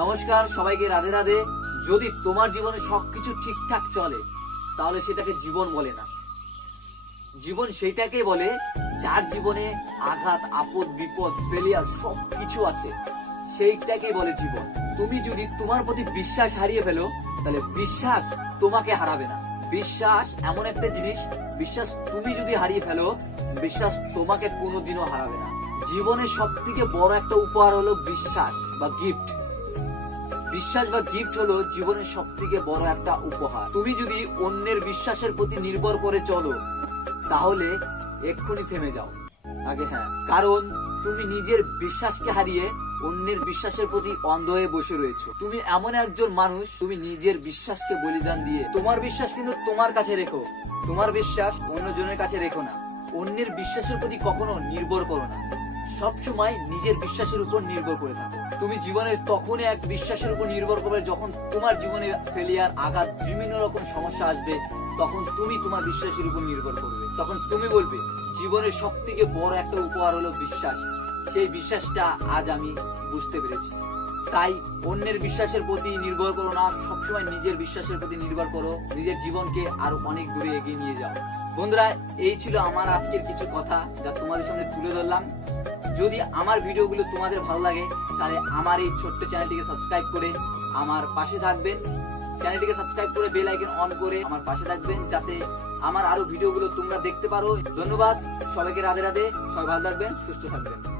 নমস্কার, সবাইকে রাধে রাধে। যদি তোমার জীবনে সবকিছু ঠিকঠাক চলে তাহলে সেটাকে জীবন বলে না। জীবন সেইটাকে বলে যার জীবনে আঘাত, আপদ, বিপদ, ফেলিয়ার সবকিছু আছে, সেইটাকে বলে জীবন। তুমি যদি তোমার প্রতি বিশ্বাস হারিয়ে ফেলো তাহলে বিশ্বাস তোমাকে হারাবে না। বিশ্বাস এমন একটা জিনিস, বিশ্বাস তুমি যদি হারিয়ে ফেলো বিশ্বাস তোমাকে কোনোদিনও হারাবে না। জীবনের সব থেকে বড় একটা উপহার হলো বিশ্বাস বা গিফট। বিশ্বাস বা গিফট হলো জীবনের সব থেকে বড় একটা উপহার। তুমি যদি অন্যের বিশ্বাসের প্রতি নির্ভর করে চলো তাহলে এক্ষুনি থেমে যাও আগে, কারণ তুমি নিজের বিশ্বাসকে হারিয়ে অন্যের বিশ্বাসের প্রতি অন্ধ হয়ে বসে রয়েছো। তুমি এমন একজন মানুষ, তুমি নিজের বিশ্বাসকে বলিদান দিয়ে, তোমার বিশ্বাস কিন্তু তোমার কাছে রেখো, তোমার বিশ্বাস অন্যজনের কাছে রেখো না। অন্যের বিশ্বাসের প্রতি কখনো নির্ভর করো না, সবসময় নিজের বিশ্বাসের উপর নির্ভর করে থাকো। তুমি জীবনে তখনই এক বিশ্বাসের উপর নির্ভর করবে যখন তোমার জীবনে ফেলিয়ার, আঘাত, বিভিন্ন রকম সমস্যা আসবে, তখন তুমি তোমার বিশ্বাসের উপর নির্ভর করবে। তখন তুমি বলবে জীবনের সব থেকে বড় একটা উপহার হলো বিশ্বাস। সেই বিশ্বাসটা আজ আমি বুঝতে পেরেছি। তাই অন্যের বিশ্বাসের প্রতি নির্ভর করো না, সবসময় নিজের বিশ্বাসের প্রতি নির্ভর করো। নিজের জীবনকে আরো অনেক দূরে এগিয়ে নিয়ে যাও। বন্ধুরা, এই ছিল আমার আজকের কিছু কথা যা তোমাদের সামনে তুলে ধরলাম। যদি আমার ভিডিওগুলো তোমাদের ভালো লাগে তাহলে আমার এই ছোট্ট চ্যানেলটিকে সাবস্ক্রাইব করে আমার পাশে থাকবেন। চ্যানেলটিকে সাবস্ক্রাইব করে বেল আইকন অন করে আমার পাশে থাকবেন, যাতে আমার আরো ভিডিওগুলো তোমরা দেখতে পারো। ধন্যবাদ সবাইকে, রাধে রাধে। সবাই ভালো থাকবেন, সুস্থ থাকবেন।